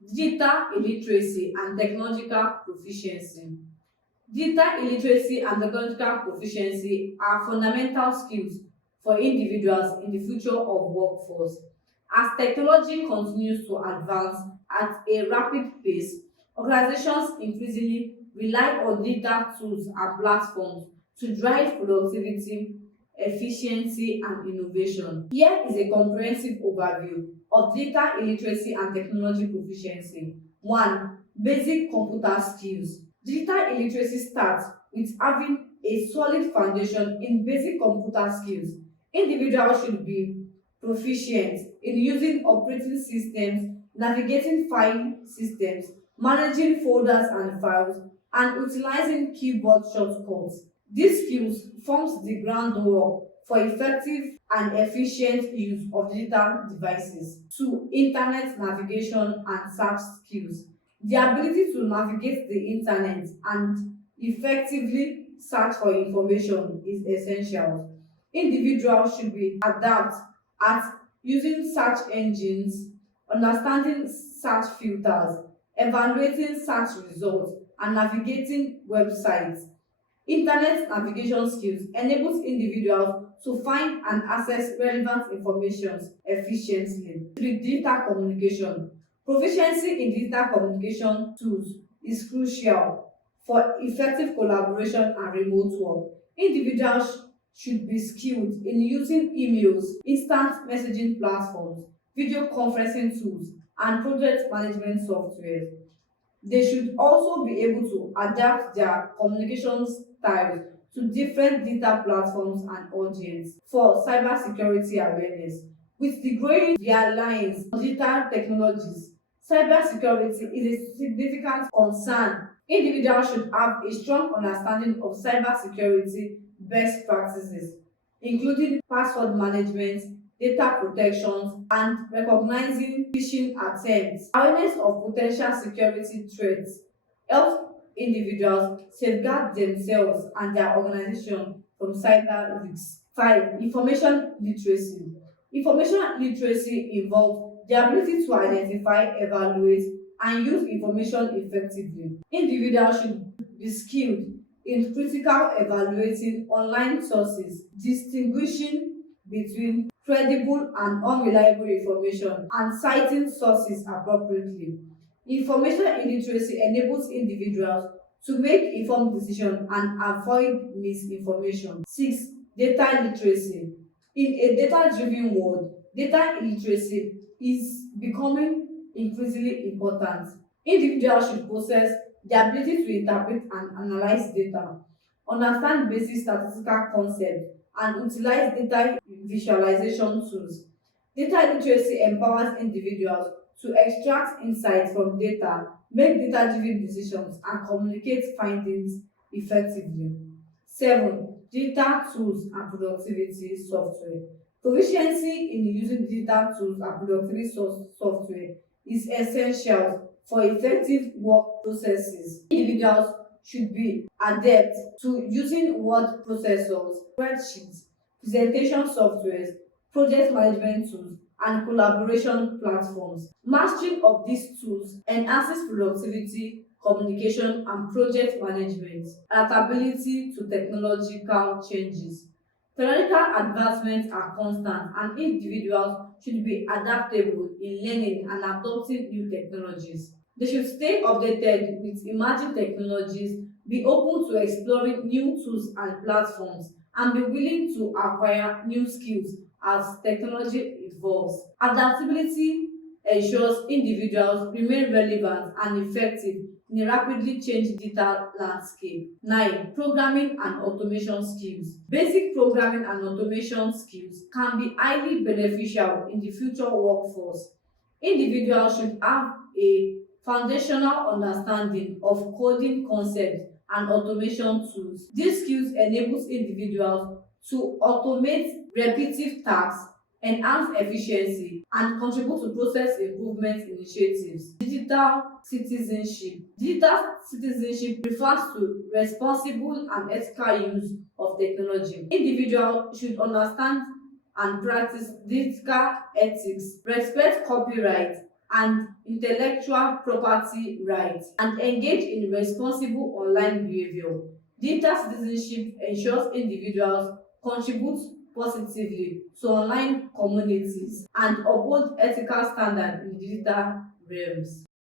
Digital illiteracy and technological proficiency. Digital illiteracy and technological proficiency are fundamental skills for individuals in the future of workforce. As technology continues to advance at a rapid pace, organizations increasingly rely on digital tools and platforms to drive productivity, efficiency, and innovation. Here is a comprehensive overview of digital illiteracy and technology proficiency. 1. Basic computer skills. Digital illiteracy starts with having a solid foundation in basic computer skills. Individuals should be proficient in using operating systems, navigating file systems, managing folders and files, and utilizing keyboard shortcuts. These skills forms the groundwork for effective and efficient use of digital devices. 2. Internet navigation and search skills. The ability to navigate the internet and effectively search for information is essential. Individuals should be adept at using search engines, understanding search filters, evaluating search results, and navigating websites. Internet navigation skills enables individuals to find and access relevant information efficiently. 3. Digital communication. Proficiency in digital communication tools is crucial for effective collaboration and remote work. Individuals should be skilled in using emails, instant messaging platforms, video conferencing tools, and project management software. They should also be able to adapt their communication styles to different digital platforms and audience. 4. Cybersecurity awareness. With the growing reliance on digital technologies, cybersecurity is a significant concern. Individuals should have a strong understanding of cybersecurity best practices, including password management, data protections, and recognizing phishing attempts. Awareness of potential security threats helps individuals safeguard themselves and their organization from cyber risks. 5. Information literacy. Information literacy involves the ability to identify, evaluate, and use information effectively. Individuals should be skilled in critical evaluating online sources, distinguishing between credible and unreliable information, and citing sources appropriately. Information literacy enables individuals to make informed decisions and avoid misinformation. 6. Data literacy. In a data-driven world, data literacy is becoming increasingly important. Individuals should possess the ability to interpret and analyze data, understand basic statistical concepts, and utilize data visualization tools. Data literacy empowers individuals to extract insights from data, make data-driven decisions, and communicate findings effectively. 7. Digital tools and productivity software. Proficiency in using digital tools and productivity software is essential for effective work processes. Individuals should be adept to using word processors, spreadsheets, presentation softwares, project management tools, and collaboration platforms. Mastery of these tools enhances productivity, communication, and project management. Adaptability to technological changes. Technological advancements are constant, and individuals should be adaptable in learning and adopting new technologies. They should stay updated with emerging technologies, be open to exploring new tools and platforms, and be willing to acquire new skills as technology evolves. Adaptability ensures individuals remain relevant and effective in a rapidly changing digital landscape. 9. Programming and automation skills. Basic programming and automation skills can be highly beneficial in the future workforce. Individuals should have a foundational understanding of coding concepts and automation tools. These skills enables individuals to automate repetitive tasks, enhance efficiency, and contribute to process improvement initiatives. Digital citizenship. Digital citizenship refers to responsible and ethical use of technology. Individuals should understand and practice digital ethics, respect copyright, and intellectual property rights, and engage in responsible online behavior. Digital citizenship ensures individuals contribute positively to online communities and uphold ethical standards in digital realms.